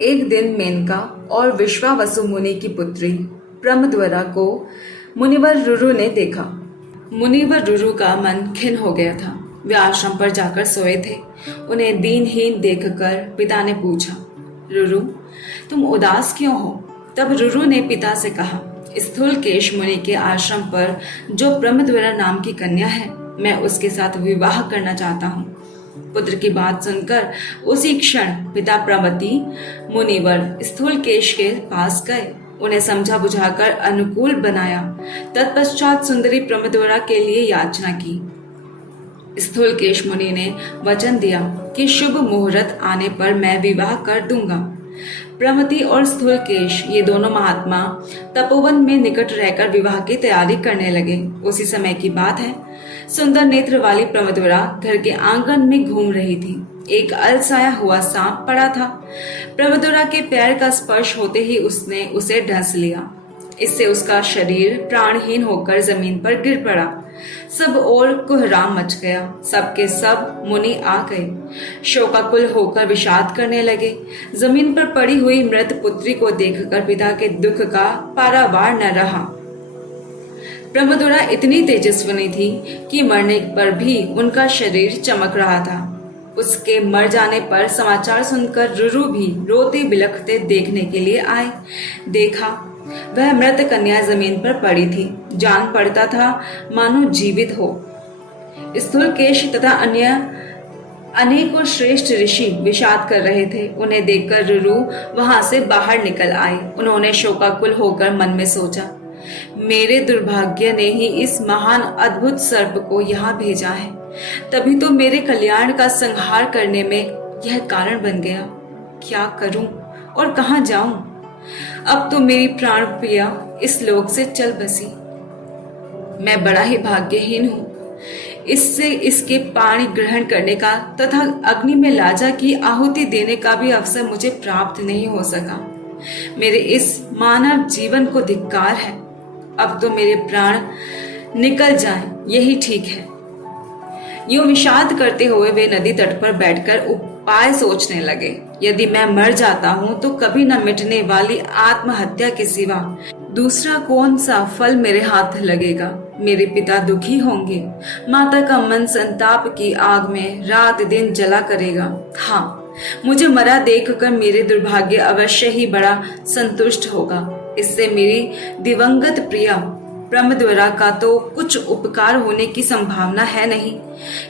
एक दिन मेनका और विश्वावसु मुनि की पुत्री प्रमद्वरा को मुनिवर रुरु ने देखा। मुनिवर रुरु का मन खिन्न हो गया था। वे आश्रम पर जाकर सोए थे। उन्हें दीनहीन देखकर पिता ने पूछा, रुरु, तुम उदास क्यों हो? तब रुरु ने पिता से कहा, स्थूलकेश मुनि के आश्रम पर जो प्रमद्वरा नाम की कन्या है, मैं उसके साथ विवाह करना चाहता हूँ। पुत्र की बात सुनकर उसी क्षण पिता प्रमति मुनिवर स्थूलकेश के पास गए, उन्हें समझा बुझाकर अनुकूल बनाया। तत्पश्चात सुंदरी प्रमद्वरा के लिए याचना की। स्थूलकेश मुनि ने वचन दिया कि शुभ मुहूर्त आने पर मैं विवाह कर दूंगा। प्रमति और स्थूलकेश ये दोनों महात्मा तपोवन में निकट रहकर विवाह की तैयारी करने लगे। उसी समय की बात है। सुंदर नेत्र वाली प्रमद्वरा घर के आंगन में घूम रही थी। एक अलसाया हुआ सांप पड़ा था। प्रमद्वरा के पैर का स्पर्श होते ही उसने उसे डस लिया। इससे उसका शरीर प्राणहीन होकर जमीन पर गिर पड़ा। सब ओर कोहराम मच गया। सबके सब मुनि आ गए। शोकाकुल होकर विषाद करने लगे। जमीन पर पड़ी हुई मृत पुत्री को देखकर पिता के दुख का पारावार न रहा। प्रमद्वरा इतनी तेजस्विनी थी कि मरने पर भी उनका शरीर चमक रहा था। उसके मर जाने पर समाचार सुनकर रुरु भी रोते बिलखते देखने के लिए आए। देखा, वह मृत कन्या जमीन पर पड़ी थी। जान पड़ता था मानो जीवित हो। स्थूलकेश तथा अन्य अनेकों श्रेष्ठ ऋषि विषाद कर रहे थे। उन्हें देखकर रुरु वहां से बाहर निकल आई। उन्होंने शोकाकुल होकर मन में सोचा, मेरे दुर्भाग्य ने ही इस महान अद्भुत सर्प को यहाँ भेजा है। तभी तो मेरे कल्याण का संहार करने में यह कारण बन गया। क्या करूं और कहां जाऊं? अब तो मेरी प्राण प्रिया इस लोक से चल बसी। मैं बड़ा ही भाग्यहीन हूँ। इससे इसके पाणी ग्रहण करने का तथा अग्नि में लाजा की आहुति देने का भी अवसर मुझे प्राप्त नहीं हो सका। मेरे इस मानव जीवन को धिक्कार है। अब तो मेरे प्राण निकल जाएं, यही ठीक है। यूं विषाद करते हुए वे नदी तट पर बैठकर उपाय सोचने लगे। यदि मैं मर जाता हूँ तो कभी न मिटने वाली आत्महत्या के सिवा दूसरा कौन सा फल मेरे हाथ लगेगा। मेरे पिता दुखी होंगे। माता का मन संताप की आग में रात दिन जला करेगा। हाँ, मुझे मरा देखकर मेरे दुर्भाग्य अवश्य ही बड़ा संतुष्ट होगा। इससे मेरी दिवंगत प्रिया प्रमद्वरा का तो कुछ उपकार होने की संभावना है नहीं।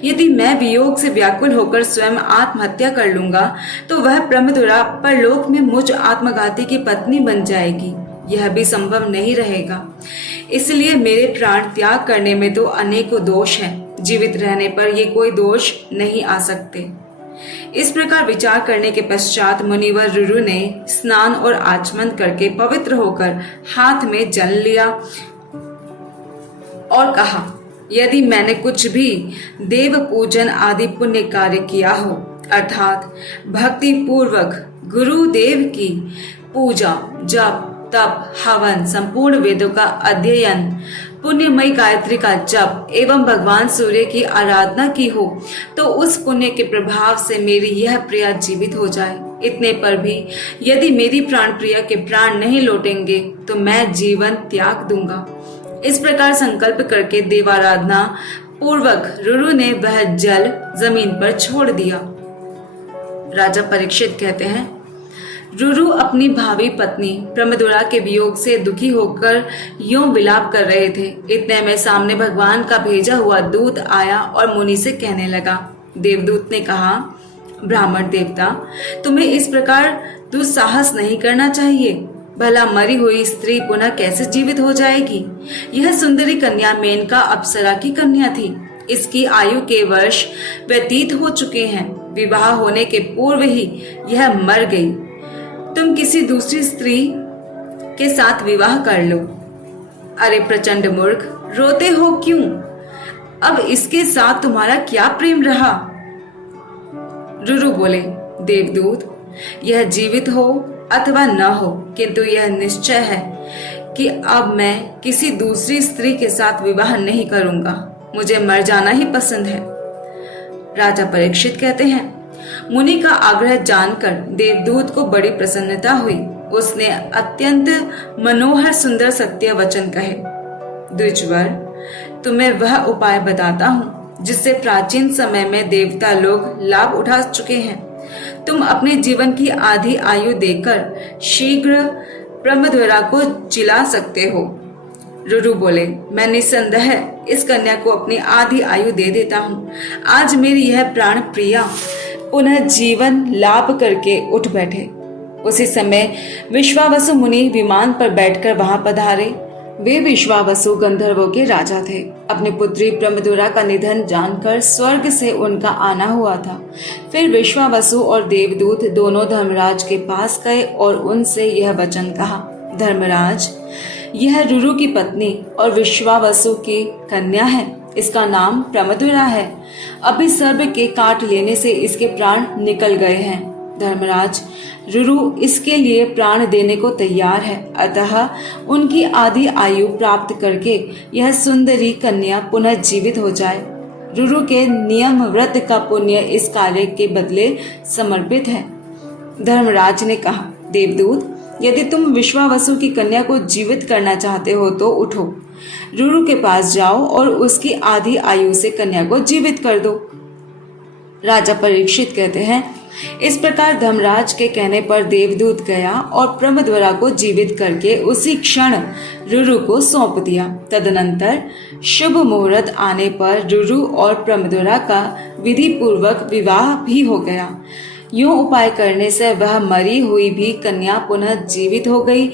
यदि मैं वियोग से व्याकुल होकर स्वयं आत्महत्या कर लूंगा तो वह प्रमद्वरा परलोक में मुझ आत्मघाती की पत्नी बन जाएगी। यह भी संभव नहीं रहेगा। इसलिए मेरे प्राण त्याग करने में तो अनेकों दोष हैं। जीवित रहने पर ये कोई दोष नहीं आ सकते। इस प्रकार विचार करने के पश्चात मुनिवर रुरु ने स्नान और आचमन करके पवित्र होकर हाथ में जल लिया और कहा, यदि मैंने कुछ भी देव पूजन आदि पुण्य कार्य किया हो, अर्थात भक्ति पूर्वक गुरुदेव की पूजा, जप, तप, हवन, संपूर्ण वेदों का अध्ययन, पुण्यमयी गायत्री का जप एवं भगवान सूर्य की आराधना की हो, तो उस पुण्य के प्रभाव से मेरी यह प्रिया जीवित हो जाए। इतने पर भी यदि मेरी प्राण प्रिया के प्राण नहीं लौटेंगे तो मैं जीवन त्याग दूंगा। इस प्रकार संकल्प करके देवाराधना पूर्वक रुरु ने वह जल जमीन पर छोड़ दिया। राजा परीक्षित कहते हैं, रुरु अपनी भावी पत्नी प्रमद्वरा के वियोग से दुखी होकर यूं विलाप कर रहे थे। इतने में सामने भगवान का भेजा हुआ दूत आया और मुनि से कहने लगा। देवदूत ने कहा, ब्राह्मण देवता, तुम्हें इस प्रकार दुस्साहस नहीं करना चाहिए। भला मरी हुई स्त्री पुनः कैसे जीवित हो जाएगी? यह सुंदरी कन्या मेनका अप्सरा की कन्या थी। इसकी आयु के वर्ष व्यतीत हो चुके हैं। विवाह होने के पूर्व ही यह मर गई। तुम किसी दूसरी स्त्री के साथ विवाह कर लो। अरे प्रचंड मूर्ख, रोते हो क्यों? अब इसके साथ तुम्हारा क्या प्रेम रहा? रुरु बोले, देवदूत, यह जीवित हो अथवा न हो, किंतु यह निश्चय है कि अब मैं किसी दूसरी स्त्री के साथ विवाह नहीं करूंगा। मुझे मर जाना ही पसंद है। राजा परीक्षित कहते हैं, मुनि का आग्रह जानकर देवदूत को बड़ी प्रसन्नता हुई। उसने अत्यंत मनोहर सुंदर सत्य वचन कहे। द्विजवर, तुम्हें वह उपाय बताता हूँ जिससे प्राचीन समय में देवता लोग लाभ उठा चुके हैं। तुम अपने जीवन की आधी आयु देकर शीघ्र ब्रह्मद्वारा को जिला सकते हो। रुरु बोले, मैं निसंदेह इस कन्या को अपनी आधी आयु दे देता हूँ। आज मेरी यह प्राण प्रिया पुनः जीवन लाभ करके उठ बैठे। उसी समय विश्वावसु मुनि विमान पर बैठकर वहां पधारे। वे विश्वावसु गंधर्वों के राजा थे। अपनी पुत्री ब्रह्मद्वारा का निधन जानकर स्वर्ग से उनका आना हुआ था। फिर विश्वावसु और देवदूत दोनों धर्मराज के पास गए और उनसे यह वचन कहा। धर्मराज, यह रुरु की पत्नी और विश्वावसु की कन्या है। इसका नाम प्रमद्वारा है। अभी सर्प के काट लेने से इसके प्राण निकल गए हैं। धर्मराज, रुरु इसके लिए प्राण देने को तैयार है, अतः उनकी आधी आयु प्राप्त करके यह सुंदरी कन्या पुनः जीवित हो जाए। रुरु के नियम व्रत का पुण्य इस कार्य के बदले समर्पित है। धर्मराज ने कहा, देवदूत, यदि तुम विश्वावसु की कन्या को जीवित करना चाहते हो तो उठो, रुरु के पास जाओ और उसकी आधी आयु से कन्या को जीवित कर दो। राजा परीक्षित कहते हैं, इस प्रकार धर्मराज के कहने पर देवदूत गया और प्रमद्वारा को जीवित करके उसी क्षण रुरु को सौंप दिया। तदनंतर शुभ मुहूर्त आने पर रुरु और प्रमद्वारा का विधि पूर्वक विवाह भी हो गया। यूं उपाय करने से वह मरी हुई भी कन्या पुनः जीवित हो गई।